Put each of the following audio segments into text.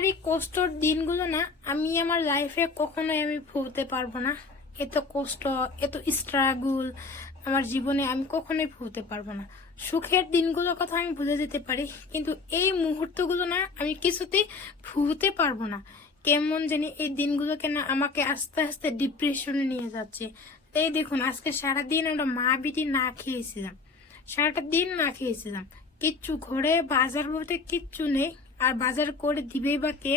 আমার এই কষ্টর দিনগুলো না, আমি আমার লাইফে কখনোই আমি ভুলতে পারব না। এত কষ্ট, এত স্ট্রাগল আমার জীবনে আমি কখনোই ভুলতে পারব না। সুখের দিনগুলোর কথা আমি ভুলে যেতে পারি, কিন্তু এই মুহূর্তগুলো না আমি কিছুতেই ভুলতে পারব না। কেমন জানি এই দিনগুলোকে না আমাকে আস্তে আস্তে ডিপ্রেশনে নিয়ে যাচ্ছে। এই দেখুন, আজকে সারাদিন আমরা মা বিটি না খেয়েছিলাম। সারাটা দিন না খেয়েছিলাম। কিচ্ছু ঘরে, বাজার বলতে কিচ্ছু নেই। আর বাজার করে দিবেই বা কে?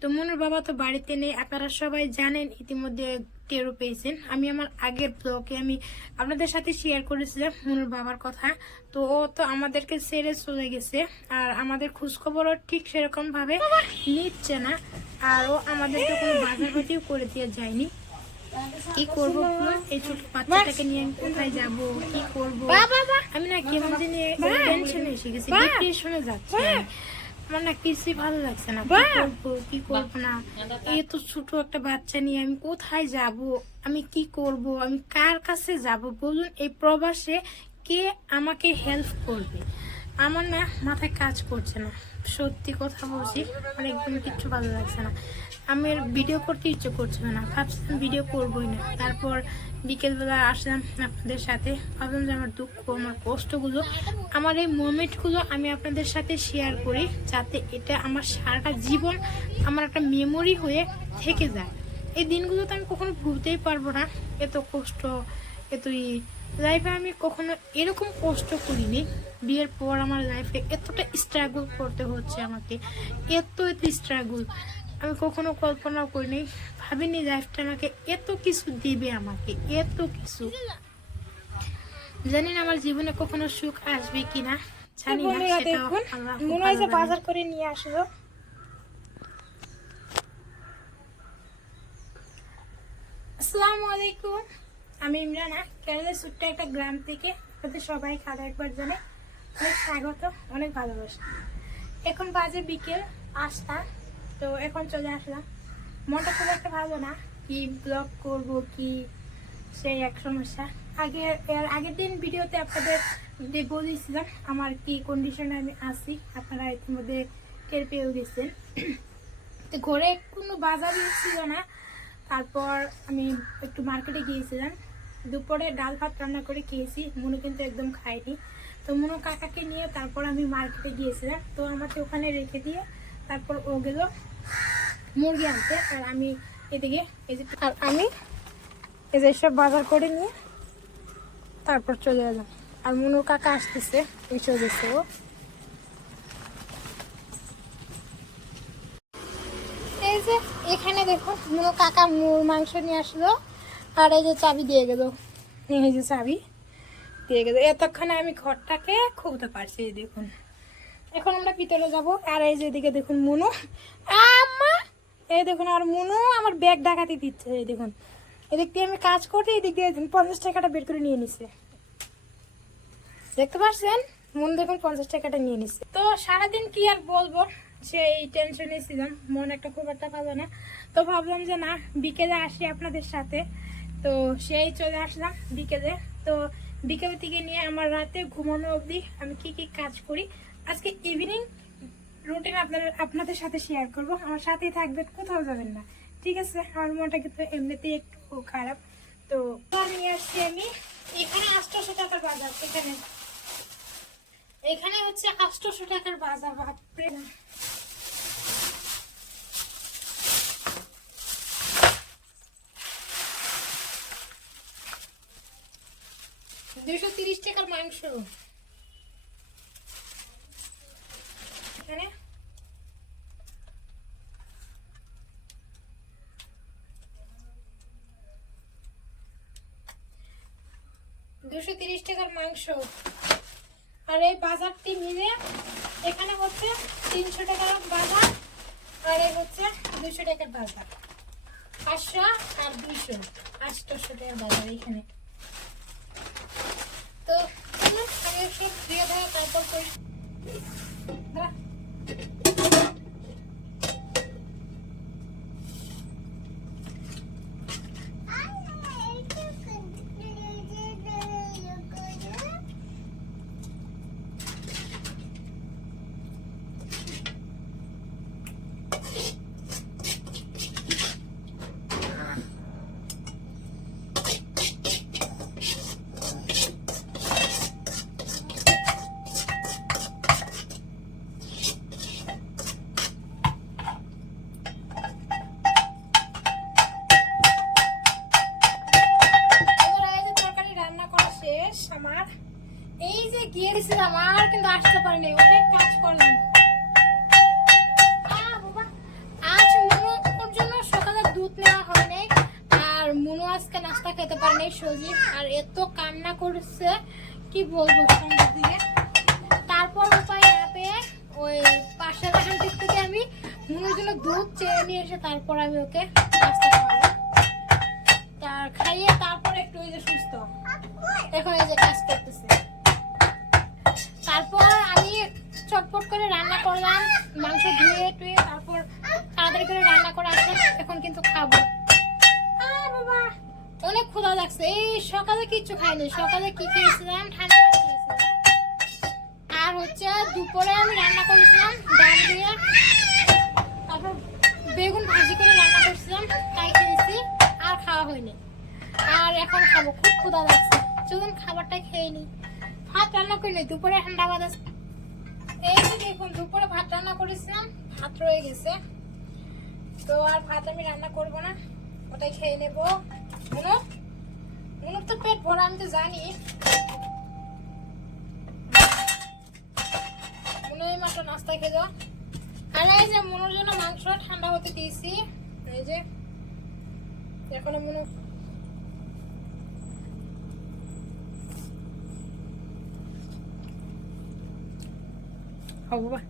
তো মনুর বাবা তো বাড়িতে নেই আপনারা সবাই জানেন ইতিমধ্যে টেরও পেয়েছেন। আমি আমার আগের ব্লগে আমি আপনাদের সাথে শেয়ার করেছিলাম মনুর বাবার কথা। তো ও তো আমাদেরকে ছেড়ে চলে গেছে আর আমাদের খোঁজখবরও ঠিক সেরকম ভাবে নিচ্ছে না। আর ও আমাদেরকে কোনো বাজার বাটিও করে দিয়ে যায়নি। কি করব এই ছোট বাচ্চাটাকে নিয়ে আমি কোথায় যাব? কি করব? আমি না কেমন জানি টেনশনে এসে গেছি ডিপ্রেশনে যাচ্ছি। আমার না কিছুই ভালো লাগছে না। কি করব করব না? এত তো ছোট একটা বাচ্চা নিয়ে আমি কোথায় যাব? আমি কি করব? আমি কার কাছে যাব? বলুন এই প্রবাসে কে আমাকে হেল্প করবে? আমার না মাথায় কাজ করছে না। সত্যি কথা বলছি আমার একদম কিচ্ছু ভালো লাগছে না। আমার ভিডিও করতে ইচ্ছে করছিল না। ভাবছিলাম ভিডিও করবোই না। তারপর বিকেলবেলা আসলাম আপনাদের সাথে। ভাবলাম যে আমার দুঃখ, আমার কষ্টগুলো, আমার এই মোমেন্টগুলো আমি আপনাদের সাথে শেয়ার করি যাতে এটা আমার সারাটা জীবন আমার একটা মেমোরি হয়ে থেকে যায়। এই দিনগুলো তো আমি কখনো ভুলতেই পারব না। এত কষ্ট এতই লাইফে আমি কখনো এরকম কষ্ট করিনি। বিয়ের পর আমার লাইফে এতটা স্ট্রাগল করতে হচ্ছে আমাকে। এত এত স্ট্রাগল আমি কখনো কল্পনাও করিনি। ভাবিনি লাইফটা আমাকে এত কিছু দিবে আমাকে এত কিছু। জানি না আমার জীবনে কখনো সুখ আসবে কিনা জানি না দেখুন মনে হয় যে বাজার করে নিয়ে আসলো আসসালামু আলাইকুম আমি ইমরানা কেরালার ছোট্ট একটা গ্রাম থেকে আপনাদের সবাই খাওয়া একবার জানে অনেক স্বাগত অনেক ভালোবাসা। এখন বাজে বিকেল পাঁচটা। তো এখন চলে আসলাম। মনটা খুব একটা ভালো না। কি ব্লগ করব, কি সেই এক সমস্যা। আগে, এর আগের দিন ভিডিওতে আপনাদের বলেছিলাম আমার কি কন্ডিশনে আমি আছি। আপনারা ইতিমধ্যে টের পেয়েও গেছেন। তো ঘরে কোনো বাজারই ছিল না। তারপর আমি একটু মার্কেটে গিয়েছিলাম। দুপুরে ডাল ভাত রান্না করে খেয়েছি। মনু কিন্তু একদম খায়নি। তো মনু কাকাকে নিয়ে তারপর আমি মার্কেটে গিয়েছিলাম। তো আমাকে ওখানে রেখে দিয়ে তারপর ও গেল। মুরগি আনতে, আর আমি এদিকে এই যে আর আমি এই যে সব বাজার করে নিয়ে তারপর চলে এলাম। আর মনুর কাকা আসতেছে, এসে গেছে ও। এখানে দেখুন মুনো কাকা মুর মাংস নিয়ে আসলো, আর এই যে চাবি দিয়ে গেল। এই যে চাবি দিয়ে গেল। এতক্ষণে আমি ঘরটাকে খুলতে পারছি দেখুন। এখন আমরা ভিতরে যাব, আর এই যে এদিকে দেখুন মনু। আম্মা এই দেখুন, আর মুনু আমার ব্যাগ ডাকাতি দিচ্ছে, এই দেখুন। এদিক দিয়ে আমি কাজ করতে এদিক দিয়ে পঞ্চাশ টাকাটা বের করে নিয়ে নিছে। দেখতে পাচ্ছেন? মন দেখুন, পঞ্চাশ টাকাটা নিয়ে নিচ্ছে তো সারাদিন কি আর বলব? সেই টেনশনে ছিলাম, মন একটা খুব একটা ভালো না। তো ভাবলাম যে না, বিকেলে আসি আপনাদের সাথে। তো সেই চলে আসলাম বিকেলে। তো বিকেল থেকে নিয়ে আমার রাতে ঘুমানো অবধি আমি কি কি কাজ করি? আজকে ইভিনিং রুটিন আপনাদের আপনাদের সাথে শেয়ার করব। আমার সাথেই থাকবেন, কোথাও যাবেন না। ঠিক আছে? আমার মনটা কিন্তু এমনিতেই একটু খারাপ। তো নিয়ে আসছি আমি। এখানে আটশোশো টাকার বাজার, এখানে। এখানে হচ্ছে আটশোশো টাকার বাজার বাপরে দুইশো তিরিশ টাকার মাংস। এখানে। দুশো তিরিশ টাকার মাংস। আর এই বাজারটি মিলে এখানে হচ্ছে তিনশো টাকার বাজার, আর এই হচ্ছে দুশো টাকার বাজার। পাঁচশো আর দুইশো আটশোশো টাকার বাজার এখানে। তো আমি সব দিয়ে দেওয়া তারপর করি। Thank you. যে গিয়েছিলাম, আর কিন্তু আসতে পারিনি, অনেক কাজ করলাম। আজ মনুর জন্য সকালে দুধ নেওয়া হয়নি আর মনু আজকে নাস্তা খেতে পারেনি সজি আর এত কান্না করছে, কি বলব দিকে। তারপর উপায় না পেয়ে ওই পাশের দোকানটির থেকে আমি মনুর জন্য দুধ চেয়ে নিয়ে এসে তারপর আমি ওকে নাস্তা খাওয়াবো তার খাইয়ে তারপর একটু ওই যে সুস্থ। এখন এই যে কাজ করতেছে। তারপর আমি চটপট করে রান্না করলাম, মাংস ধুয়ে টুয়ে তারপর তাড়াতাড়ি করে রান্না করে আসলাম এখন কিন্তু খাব। অনেক ক্ষুধা লাগছে, এই সকালে কিচ্ছু খাইনি, সকালে কি খেয়েছিলাম? ঠান্ডা আর হচ্ছে দুপুরে আমি রান্না করেছিলাম, ডাল দিয়ে, তারপর বেগুন ভাজি করে রান্না করছিলাম, তাই খেয়েছি, আর খাওয়া হয়নি। আর এখন খাব, খুব ক্ষুধা লাগছে, চলুন খাবারটা খেয়ে নিই। ভাত রান্না করিনি দুপুরে ঠান্ডা বাদ আছে। এই দেখুন, দুপুরে ভাত রান্না করেছিলাম, ভাত রয়ে গেছে। তো আর ভাত আমি রান্না করব না, ওটাই খেয়ে নেব। মনো মনোর তো পেট ভরা, আমি তো জানি। মনে এই মাত্র নাস্তা খেলো আর এই যে মনোর জন্য মাংস ঠান্ডা হতে দিয়েছি। এই যে, এখন মনে খাও বাবা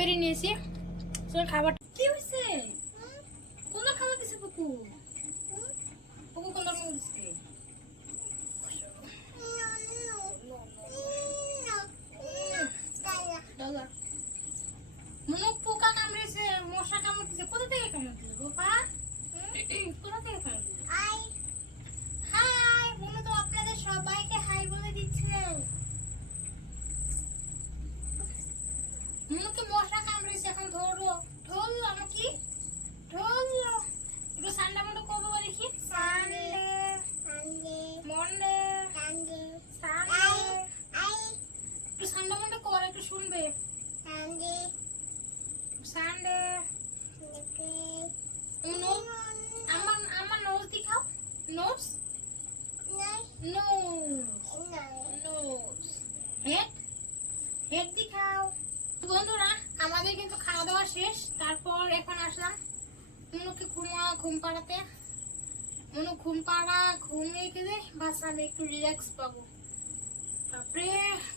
বেরিয়ে নিয়েছি। খাবার কি হয়েছে কোন খাবার দিছে পুকু পুকু কোন খাবার দিছে দাদা মনে পোকা কামড়েছে মশা কামড়েছে কোথা থেকে কামড়েছে বাবা কোথা থেকে কামড়েছে হাই মনে তো আপনাদের সবাইকে হাই বলে দিচ্ছে মনুকে মশা কামড়েছে এখন ধরো ধরলো আমার কি? ধরলো। একটু সানডে মন্ডে কবে দেখি। সানডে মন্ডে সানডে একটু সানডে মন্ডে কর একটু শুনবে। সানডে। আমার আমার নোজ দেখাও। Nose nose nose head head দেখাও। বন্ধুরা, আমাদের কিন্তু খাওয়া দাওয়া শেষ। তারপর এখন আসলাম মনুকে ঘুমা ঘুম পাড়াতে। মনু ঘুম পাড়া ঘুমিয়ে গেলে বাস আমি একটু রিল্যাক্স পাবো। তারপরে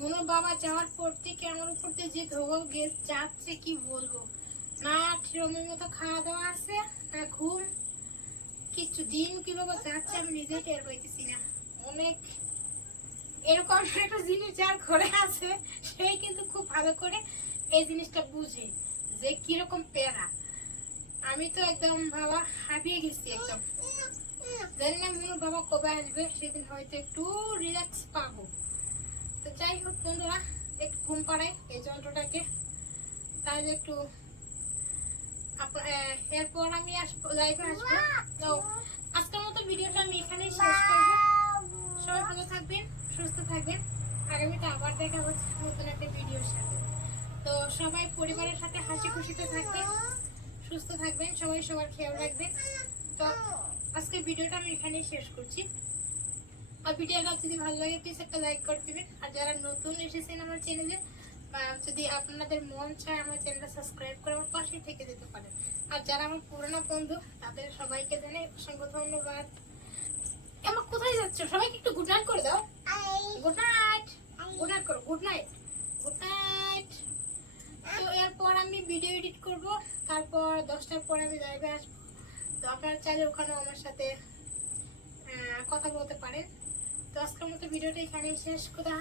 মনুর বাবা যাওয়ার পর থেকে আমার উপর দিয়ে যে ধোগল গেস যাচ্ছে কি বলব? না সেরমের মতো খাওয়া দাওয়া আছে, না ঘুম। কিছু দিন কীভাবে যাচ্ছে আমি নিজেই টের পাইতেছি না। অনেক এরকম একটা জিনিস যার ঘরে আছে, সেই কিন্তু খুব ভালো করে এই জিনিসটা বুঝে যে কীরকম প্যারা। আমি তো একদম বাবা হাবিয়ে গেছি একদম। জানি না মনুর বাবা কবে আসবে, সেদিন হয়তো একটু রিল্যাক্স পাবো। তো যাই হোক বন্ধুরা, একটু ঘুম পাড়াই এই যন্ত্রটাকে। তাহলে একটু এরপর আমি আসব লাইভে আসব। তো আজকের মতো ভিডিওটা আমি এখানেই শেষ করব। সবাই ভালো থাকবেন, সুস্থ থাকবেন। আগামীতে আবার দেখা হচ্ছে নতুন একটা ভিডিওর সাথে। তো সবাই পরিবারের সাথে হাসি খুশিতে থাকবেন সুস্থ থাকবেন সবাই সবার খেয়াল রাখবেন। তো আজকে ভিডিওটা আমি এখানেই শেষ করছি। আর ভিডিওটা যদি ভালো লাগে প্লিজ একটা লাইক করে দিবেন। আর যারা নতুন এসেছেন আমার চ্যানেলে যদি আপনাদের মন চায় আমার চ্যানেলটা সাবস্ক্রাইব করে আমার পাশেই থেকে যেতে পারেন। আর যারা আমার পুরোনো বন্ধু তাদের সবাইকে জানাই অসংখ্য ধন্যবাদ। আমার কোথায় যাচ্ছ? সবাইকে একটু গুড নাইট করে দাও। গুড নাইট গুড নাইট করো গুড নাইট গুড নাইট তো এরপর আমি ভিডিও এডিট করব। তারপর দশটার পর আমি লাইভে আসব। তো আপনারা চাইলে ওখানেও আমার সাথে কথা বলতে পারেন। তো আজকের মতো ভিডিওটা এখানেই শেষ। কোথা